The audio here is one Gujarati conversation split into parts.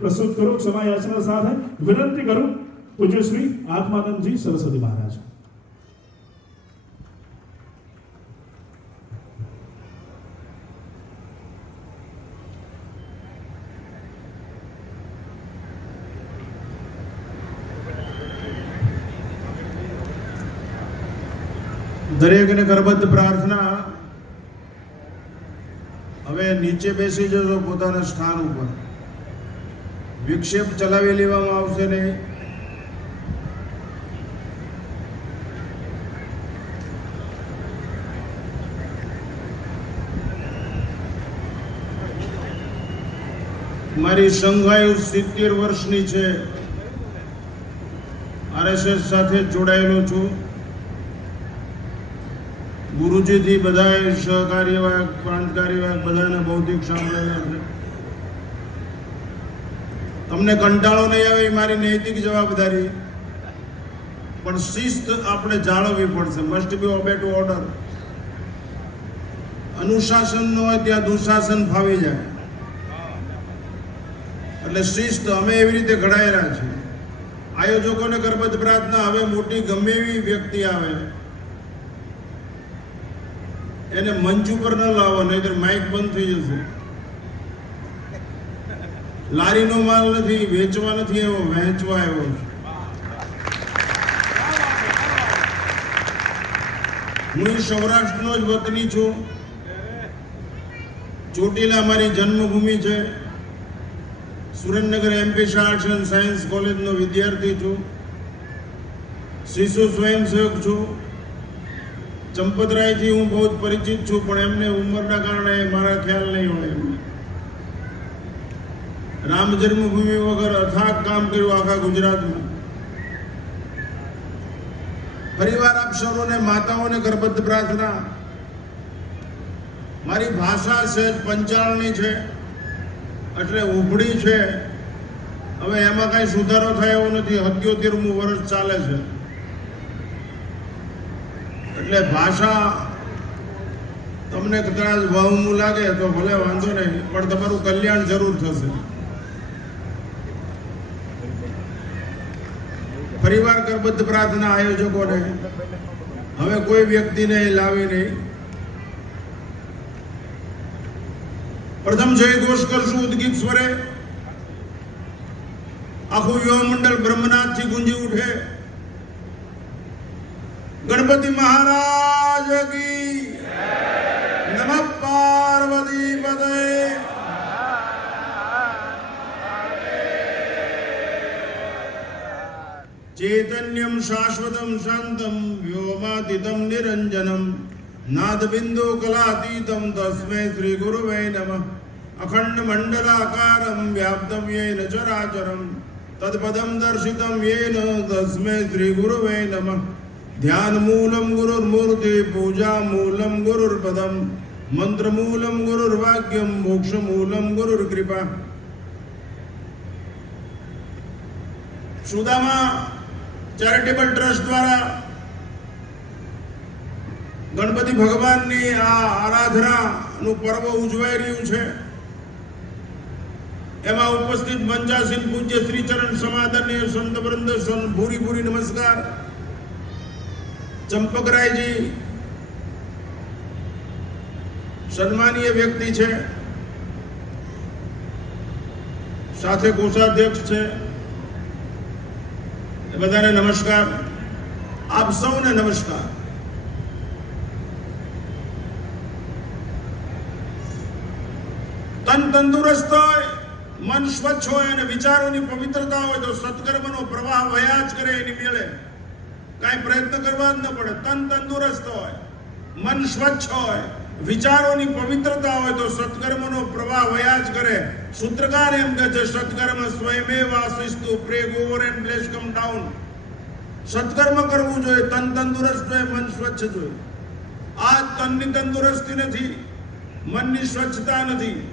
પ્રસ્તુત કરું, ક્ષમા યાચના સાથે વિનંતી કરું, પૂજ્ય શ્રી આત્માનંદજી સરસ્વતી મહારાજ. દરેકને કરબદ્ધ પ્રાર્થના. હવે નીચે બેસી જશો પોતાના સ્થાન ઉપર. વિક્ષેપ ચલાવી લેવામાં આવશે નહીં. મારી સંઘાયુ સિત્તેર વર્ષની છે. આરએસએસ સાથે જોડાયેલો છું. ગુરુજીથી બધાએ સહકાર્યવાહક પ્રાંતકાર્યવાહક બધાને ભૌતિક સાંભળેલા છે. તમને કંટાળો નહીં આવે એ મારી નૈતિક જવાબદારી. પણ શિસ્ત આપણે જાળવવી પડશે. Must be obey to order અનુશાસન ન હોય ત્યાં દુશાસન ફાવી જાય. એટલે શિસ્ત અમે એવી રીતે ઘડાયેલા છે આયોજકોને ગર્ભત પ્રાર્થના હવે મોટી ગમે એવી વ્યક્તિ આવે. એને મંચ ઉપર ન લાવો, નહીતર માઇક બંધ થઈ જશે. લારીનો માલ નથી, વેચવા નથી એવો વહેંચવા છે. હું સૌરાષ્ટ્રનો જ વતની છું. ચોટીલા મારી જન્મભૂમિ છે. Surendranagar MP arts and science કોલેજનો વિદ્યાર્થી છું. શિશુ સ્વયંસેવક છું. ચંપતરાયથી હું બહુ જ પરિચિત છું, પણ એમને ઉંમરના કારણે મારા ખ્યાલ નહીં હોય. રામ જન્મભૂમિ વગર અથાગ કામ કર્યું આખા ગુજરાતમાં આપ સૌને માતાઓને ગર્ભદ્ધ પ્રાર્થના. મારી ભાષા સહેજ પંચાળની છે, એટલે ઉભડી છે. હવે એમાં કાંઈ સુધારો થાય એવો નથી અત્યોતેરમું વર્ષ ચાલે છે. એટલે ભાષા તમને કદાચ વહમું લાગે તો ભલે વાંધો નહીં, પણ તમારું કલ્યાણ જરૂર થશે. ફરીવાર કરબદ્ધ પ્રાર્થના આયોજકોને હવે કોઈ વ્યક્તિને લાવી નહીં. પ્રથમ જય ઘોષ કરશું ઉદગીત સ્વરે. આખું યુવા મંડળ બ્રહ્મનાથથી ગુંજી ઉઠે. ગણપતિ મહારાજ કી. નમઃ. ચૈતન્યમ શાશ્વતમ શાંતમ વ્યોમાતીતમ નિરંજનમ નાદબિંદુ કલાતીતમ તસ્મે શ્રી ગુરુવે નમઃ અખંડ મંડલાકારમ વ્યાપ્તમ યેન ચરાચરમ તત્પદમ દર્શિતમ યેન તસ્મે શ્રી ગુરુવે નમઃ ધ્યાન મૂલમ ગુરુર્મૂર્તિ પૂજા મૂલમ ગુરુર્પદમ મંત્ર મૂલમ ગુરુર્વાક્યમ મોક્ષ મૂલમ ગુરુર્કૃપા સુદામા ચેરિટેબલ ટ્રસ્ટ દ્વારા ગણપતિ ભગવાનની આ આરાધનાનું પર્વ ઉજવાઈ રહ્યું છે. એમાં ઉપસ્થિત મંચાસીન પૂજ્ય શ્રીચરણ સમાદરણીય સંત વૃંદ ભૂરી ભૂરી નમસ્કાર. ચંપકરાયજી સન્માનીય વ્યક્તિ છે. સાથે કોષાધ્યક્ષ છે. બધાને નમસ્કાર. આપ સૌને નમસ્કાર. તન તંદુરસ્ત હોય, મન સ્વચ્છ હોય અને વિચારોની પવિત્રતા હોય તો સત્કર્મનો પ્રવાહ વયા જ કરે એની મેળે. કાંઈ પ્રયત્ન કરવા જ ન પડે. તન તંદુરસ્ત હોય, મન સ્વચ્છ હોય વિચારોની પવિત્રતા હોય તો સત્કર્મનો પ્રવાહ વયા જ કરે. સૂત્રકાર એમ કહે છે સત્કર્મ સ્વયમેવ આશિસ્તુ pray over and bless come down સત્કર્મ કરવું જોઈએ, તન તંદુરસ્ત જોઈએ મન સ્વચ્છ જોઈએ. આ તનની તંદુરસ્તી નથી, મનની સ્વચ્છતા નથી.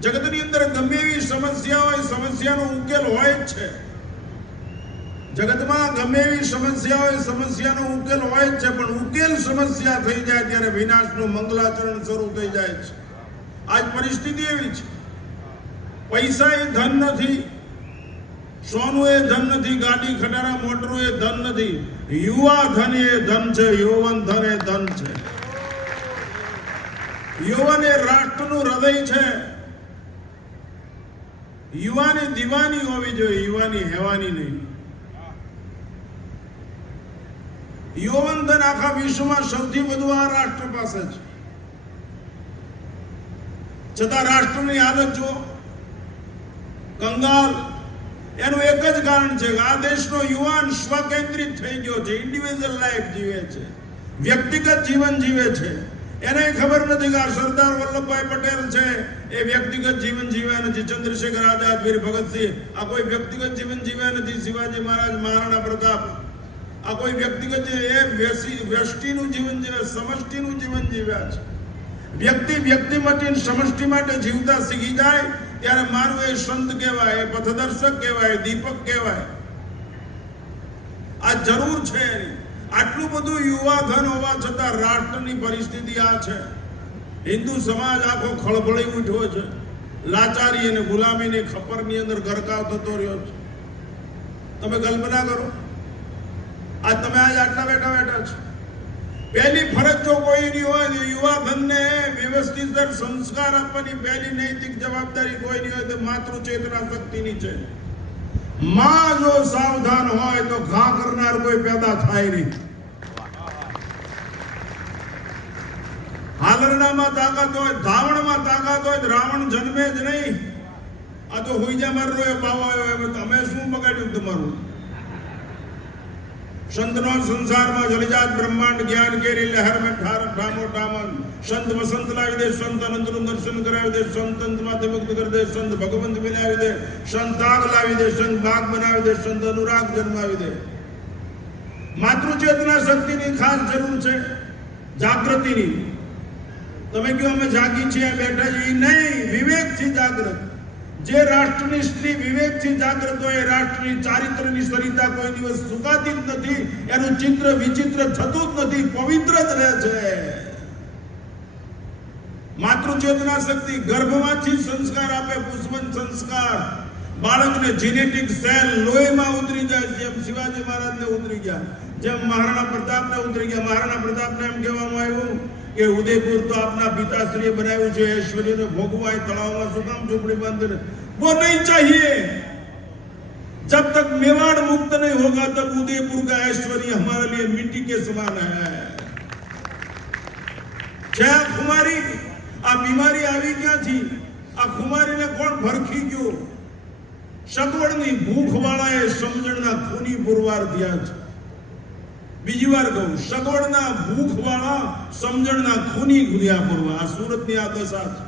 જગતની અંદર ગમે એવી સમસ્યા હોય, સમસ્યાનો ઉકેલ હોય જ છે. જગતમાં ગમે એવી સમસ્યા હોય, સમસ્યાનો ઉકેલ હોય જ છે, પણ ઉકેલ સમસ્યા થઈ જાય ત્યારે વિનાશનું મંગલાચરણ શરૂ થઈ જાય છે. આજ પરિસ્થિતિ એવી છે. પૈસા એ ધન નથી, સોનું એ ધન નથી, ગાડી ખટારા, મોટરો એ ધન નથી, યુવા ધન એ ધન છે, યુવન ધન એ ધન છે. યુવાન એ રાષ્ટ્રનું હૃદય છે. યુવાની દીવાની હોવી જોઈએ, યુવાની હેવાની નહીં. યૌવન ધન આખા વિશ્વમાં સૌથી વધુ આ રાષ્ટ્ર પાસે છે. છતાં રાષ્ટ્રની હાલત જો કંગાલ એનું એક જ કારણ છે કે આ દેશનો યુવાન સ્વકેન્દ્રિત થઈ ગયો છે ઇન્ડિવિજ્યુઅલ લાઈફ જીવે છે, વ્યક્તિગત જીવન જીવે છે. એને ખબર નથી કે આ સરદાર વલ્લભભાઈ પટેલ છે, એ વ્યક્તિગત જીવન જીવ્યા નથી. ચંદ્રશેખર આઝાદ, વીર ભગતસિંહ, આ કોઈ વ્યક્તિગત જીવન જીવ્યા નથી. શિવાજી મહારાજ, મહારાણા પ્રતાપ આ કોઈ વ્યક્તિગત એ વ્યષ્ટિનું જીવન જીવે, સમષ્ટિનું જીવન જીવ્યા છે. વ્યક્તિ વ્યક્તિ માટે સમષ્ટિ માટે જીવતા શીખી જાય, ત્યારે મારું એ સંત કહેવાય, એ પથદર્શક કહેવાય દીપક કહેવાય. આ જરૂર છે આટલું બધું યુવા ધન હોવા છતાં રાષ્ટ્રની પરિસ્થિતિ આ છે. હિન્દુ સમાજ આખો ખળભળી ઉઠ્યો છે. લાચારી અને ગુલામીની ખપરની અંદર ગરકાવ થતો રહ્યો છે. તમે કલ્પના કરો. આજ તમે આજ આટલા બેઠા બેઠા છો. પહેલી ફરજ જો કોઈની હોય તો યુવા ધનને વ્યવસ્થિત સંસ્કાર આપવાની પહેલી નૈતિક જવાબદારી કોઈની હોય તો માતૃ ચેતના શક્તિની છે. માં જો સાવધાન હોય તો ઘા કરનાર કોઈ પેદા થાય નહીં. હાલરડામાં તાકાત હોય, ધાવણમાં તાકાત હોય રાવણ જન્મે જ નહીં. આ તો હુઈજા મારો પાવો આવ્યો એમ તમે શું બગાડ્યું તમારું? સંતનો સંસારમાં જલજાત બ્રહ્માંડ જ્ઞાન કેરી લહેર મેં ઠાર ઠામો ઠામન. સંત વસંત લાવી દે સંત અનંતનું દર્શન કરાવી દે, સંત અંતમાંથી મુક્ત કરી દે, સંત ભગવંત બનાવી દે, સંત આગ લાવી દે, સંત ભાગ બનાવી દે, સંત અનુરાગ જન્માવી દે. માતૃચેતના શક્તિની ખાસ જરૂર છે, જાગૃતિની. તમે કહો અમે જાગી છીએ, બેઠા છીએ? નહીં, વિવેકથી જાગૃત. જે રાષ્ટ્રની સ્ત્રી વિવેકથી જાગૃત હોય રાષ્ટ્રની ચારિત્રની સરિતા કોઈ દિવસ સુકાતી જ નથી, એનું ચિત્ર વિચિત્ર થતું જ નથી, પવિત્ર જ રહે છે. માતૃચેતના શક્તિ ગર્ભમાંથી સંસ્કાર આપે, પુષ્પન સંસ્કાર. બાળકને જીનેટિક સેલ લોહીમાં ઉતરી જાય જેમ શિવાજી મહારાજને ઉતરી ગયા, જેમ મહારાણા પ્રતાપને ઉતરી ગયા. મહારાણા પ્રતાપને એમ કહેવામાં આવ્યું કે ઉદયપુર તો આપના પિતાશ્રીએ બનાવ્યું છે ઐશ્વર્યને ભોગવા એ તળાવમાં શું કામ ઝૂંપડી બાંધીને वो नहीं चाहिए जब तक मेवाड़ मुक्त नहीं होगा तब उदयपुर का ऐश्वर्य हमारे लिए मिट्टी के समान है છે આ ખુમારી આ બીમારી આવી ક્યાંથી આ ખુમારીને કોણ ભરખી ગયો સગવડની ભૂખ વાળાએ સમજણના ખૂની પુરવાર થયા છે બીજી વાર કહું, સગવડના ભૂખ વાળા સમજણના ખૂની ગુર્યા પૂર્વા આ સુરતની આ દશા છે.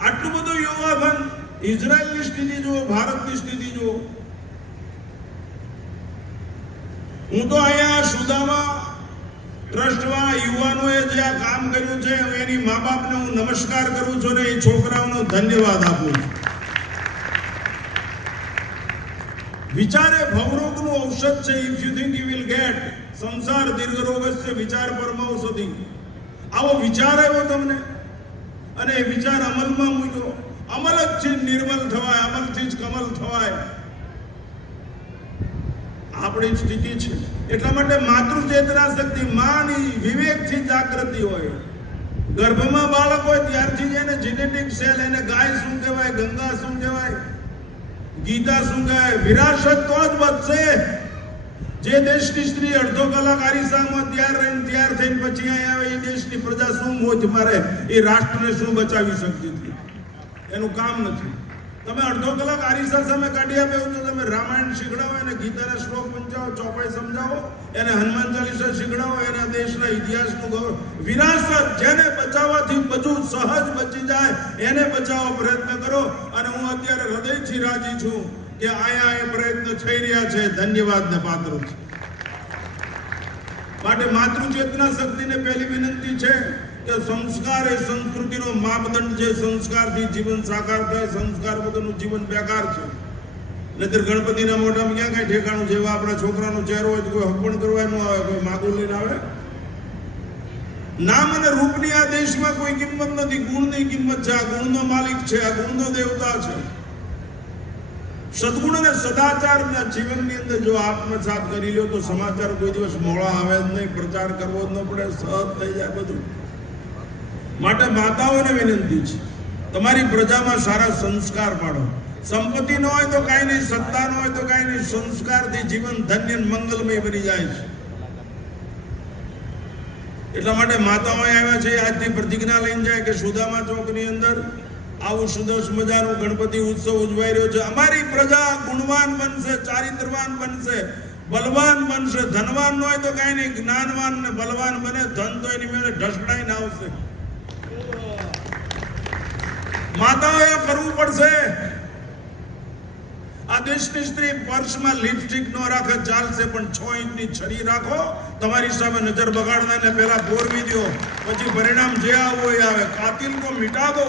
આટલું બધું યોગાભન ઇઝરાયલની સ્થિતિ જુઓ, ભારતની સ્થિતિ જુઓ. હું તો અહીંયા સુદામા ટ્રસ્ટમાં યુવાનોએ જે આ કામ કર્યું છે એની મા બાપને હું નમસ્કાર કરું છું ને એ છોકરાઓનો ધન્યવાદ આપું છું. વિચારે ભવરોગનું ઔષધ છે if you think you will get સંસાર દીર્ઘ રોગસ્ય વિચાર પરમ ઔષધિ આવો વિચાર આવ્યો તમને? અને એ વિચાર અમલમાં મૂક્યો. અમલ જ છે, નિર્મલ થવાય, અમલથી જ કમલ થવાય. આપણી સ્થિતિ છે. એટલા માટે માતૃ ચેતના શક્તિ માની વિવેકથી જાગૃતિ હોય. ગર્ભમાં બાળક હોય ત્યારથી જ એને જેનેટિક સેલ એને ગાય શું કહેવાય, ગંગા શું કહેવાય? ગીતા શું કહે વિરાસત તો જ વધશે. જે દેશની સ્ત્રી અડધો કલાક આરીસામાં તૈયાર રહીને તૈયાર થઈને પછી અહીંયા આવે, એ દેશની પ્રજા શું મોજ મારે, એ રાષ્ટ્રને શું બચાવી શકતી હતી? એનું કામ નથી. તમે અડધો કલાક આરીસા સામે કાઢી આપે તો તમે રામાયણ શીખડાવો, એને ગીતાના શ્લોક પંચાવો, ચોપાઈ સમજાવો, એને હનુમાન ચાલીસા શીખડાવો, એના દેશના ઇતિહાસનું ગૌરવ. વિરાસત જેને બચાવવાથી બધું સહજ બચી જાય, એને બચાવવા પ્રયત્ન કરો. અને હું અત્યારે હૃદયથી રાજી છું કે આયા એ પ્રયત્ન થઈ રહ્યા છે. ધન્યવાદને પાત્ર છે. માટે માતૃચેતના શક્તિને પહેલી વિનંતી છે. કે સંસ્કાર એ સંસ્કૃતિનો માપદંડ છે. સંસ્કારથી જીવન સાકાર થાય. સંસ્કાર વગરનું જીવન બેકાર છે. નહીતર ગણપતિના મોઢામાં ક્યાં કાંઈ ઠેકાણું છે? એવા આપણા છોકરાનો ચહેરો હોય તો કોઈ હપણ કરવા ન આવે? કોઈ માગું લઈને આવે નામ અને રૂપની આ દેશમાં કોઈ કિંમત નથી. ગુણની કિંમત છે. આ ગુણનો માલિક છે. આ ગુણનો દેવતા છે. સદગુણ અને સદાચારના જીવનની અંદર જો આત્મસાત કરી લ્યો તો સમાચાર કોઈ દિવસ મોડા આવે જ નહીં. પ્રચાર કરવો જ ન પડે. સહજ થઈ જાય બધું. માટે માતાઓને વિનંતી છે. તમારી પ્રજામાં સારા સંસ્કાર પાડો. સંપત્તિ ન હોય તો કાંઈ નહીં, સત્તા ન હોય તો કાંઈ નહીં, સંસ્કારથી જીવન ધન્ય મંગલમય બની જાય છે. એટલા માટે માતાઓ આવ્યા છે, આજથી પ્રતિજ્ઞા લઈને જાય કે સુદામા ચોકની અંદર આવું સુદર્શ મજાનું ગણપતિ ઉત્સવ ઉજવાઈ રહ્યો છે. અમારી પ્રજા ગુણવાન બનશે, ચારિત્રવાન બનશે, બલવાન બનશે. ધનવાન ન હોય તો કાંઈ નહીં, જ્ઞાનવાન ને બલવાન બને, ધન તો એની મેળે ઢસડાઈને આવશે. માતાઓએ કરવું પડશે. આ દેશની સ્ત્રી પર્સમાં લિપસ્ટિક ન રાખે, ચાલશે, પણ છ ઇંચની છરી રાખો. તમારી સામે નજર બગાડનારને પહેલા બોરવી દો. પછી પરિણામ જે આવો એ આવે. કાતિલ કો મિટા દો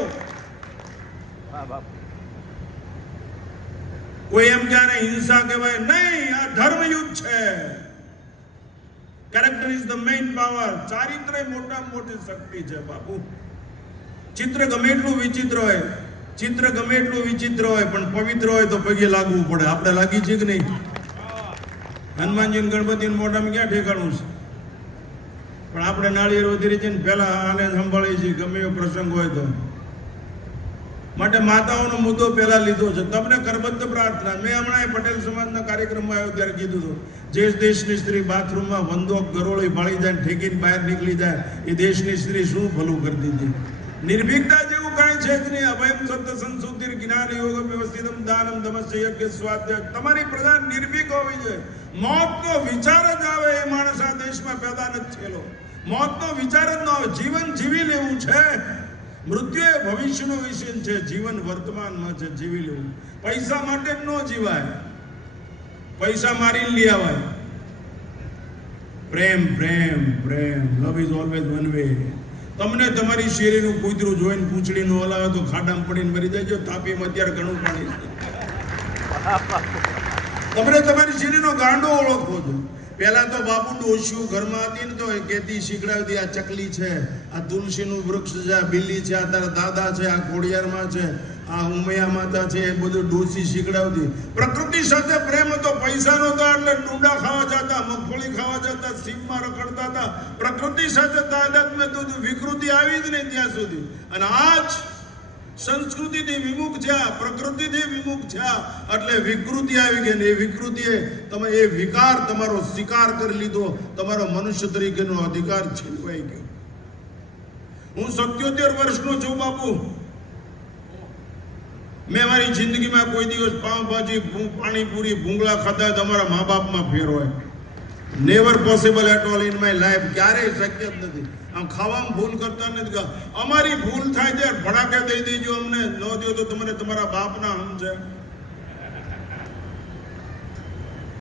કોઈ એમ કે આને હિંસા કહેવાય? નહીં, આ ધર્મ યુદ્ધ છે. Character is the main power ચારિત્ર મોટા મોટી શક્તિ છે, બાપુ. ચિત્ર ગમે એટલું વિચિત્ર હોય, ચિત્ર ગમે એટલું વિચિત્ર હોય, પણ પવિત્ર હોય તો પગે લાગવું પડે. આપણે લાગી છે કે નહીં? હનુમાનજી ગણપતિ મોઢામાં ક્યાં ઠેકાણું છે? પણ આપણે નાળિયેર વધી છે ને પહેલા આને સંભાળીએ છીએ, ગમે એવો પ્રસંગ હોય તો. માટે માતાઓનો મુદ્દો પહેલા લીધો છે. તમને કરબદ્ધ પ્રાર્થના. મેં હમણાં પટેલ સમાજના કાર્યક્રમમાં આવ્યો ત્યારે કીધું હતું, જે દેશની સ્ત્રી બાથરૂમમાં વંદોક ગરોળી ભાળી જાય ઠેકીને બહાર નીકળી જાય, એ દેશની સ્ત્રી શું ભલું કરી હતી? નિર્ભીકતા જેવું કાંઈ છે જ નહીં અભયમ શબ્દ સંશુદ્ધિર જ્ઞાન યોગ વ્યવસ્થિતમ દાનમ તમસ્ય યજ્ઞ સ્વાધ્યાય તમારી પ્રજા નિર્ભીક હોવી જોઈએ મોતનો વિચાર જ આવે એ માણસ આ દેશમાં પેદા નથી થયેલો મોતનો વિચાર જ ન આવે જીવન જીવી લેવું છે મૃત્યુ એ ભવિષ્યનો વિષય છે જીવન વર્તમાનમાં છે જીવી લેવું પૈસા માટે ન જીવાય પૈસા મારીને લઈ આવાય પ્રેમ પ્રેમ પ્રેમ love is always one way તમને તમારી શેરીનું કૂતરું જોઈને પૂંછડીનું હલાવે તો ખાડામાં પડીને મરી જાય. તાપીમાં અત્યારે ઘણું પાણી તમને તમારી શેરીનો ગાંડો ઓળખવો જોઈએ પહેલા તો બાપુ ઓછું ઘરમાં હતી ને તો એ કહેતી શીખડાવતી, આ ચકલી છે, આ તુલસીનું વૃક્ષ છે, આ બિલ્લી છે, આ તારા દાદા છે, આ ખોડિયારમાં છે આ ઉમૈયા માતા છે એ બધું ડોસી શીખડાવતી. પ્રકૃતિ સાથે પ્રેમ હતો પૈસા નહોતો એટલે ડુંડા ખાવા જતા, મગફળી ખાવા જતા, સીમમાં રખડતા હતા. પ્રકૃતિ સાથે તાદાત મેં તો વિકૃતિ આવી જ નહીં ત્યાં સુધી. અને આજ સંસ્કૃતિથી વિમુખ થયા, પ્રકૃતિથી વિમુખ થયા, એટલે વિકૃતિ આવી ગઈ. ને એ વિકૃતિએ તમે એ વિકાર, તમારો સ્વીકાર કરી લીધો. તમારો મનુષ્ય તરીકેનો અધિકાર છીનવાઈ ગયો. હું સત્યોતેર વર્ષનો છું બાપુ. મેં મારી જિંદગીમાં કોઈ દિવસ પાઉંભાજી પાણીપુરી, ભૂંગળા ખાધા તમારા મા બાપમાં ફેર હોય. Never possible at all in my life ક્યારેય શક્ય જ નથી. આમ ખાવામાં ભૂલ કરતા નથી અમારી ભૂલ થાય ત્યારે ભડાકે દઈ દેજો અમને. ન દો તો તમને તમારા બાપના હમ છે.